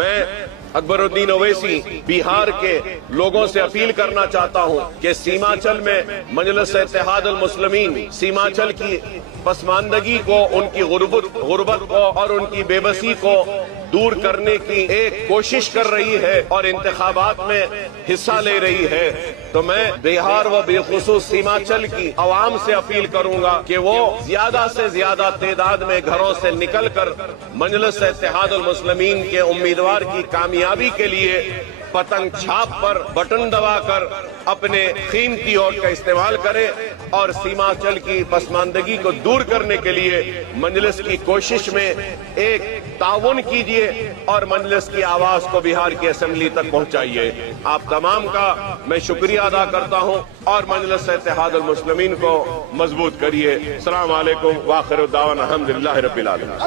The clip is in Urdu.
میں اکبر الدین اویسی بہار کے لوگوں سے اپیل کرنا چاہتا ہوں کہ سیمانچل میں مجلس اتحاد المسلمین سیمانچل کی پسماندگی کو، ان کی غربت کو اور ان کی بے بسی کو دور کرنے کی ایک کوشش کر رہی ہے اور انتخابات میں حصہ لے رہی ہے۔ تو میں بہار و بالخصوص سیمانچل کی عوام سے اپیل کروں گا کہ وہ زیادہ سے زیادہ تعداد میں گھروں سے نکل کر مجلس اتحاد المسلمین کے امیدوار کی کامیابی کے لیے پتنگ چھاپ پر بٹن دبا کر اپنے قیمتی ووٹ کا استعمال کرے اور سیمانچل کی پسماندگی کو دور کرنے کے لیے مجلس کی کوشش میں ایک تعاون کیجیے اور مجلس کی آواز کو بہار کی اسمبلی تک پہنچائیے۔ آپ تمام کا میں شکریہ ادا کرتا ہوں اور مجلس اتحاد المسلمین کو مضبوط کریے۔ السلام علیکم وآخر دعوانا الحمدللہ رب العالمین۔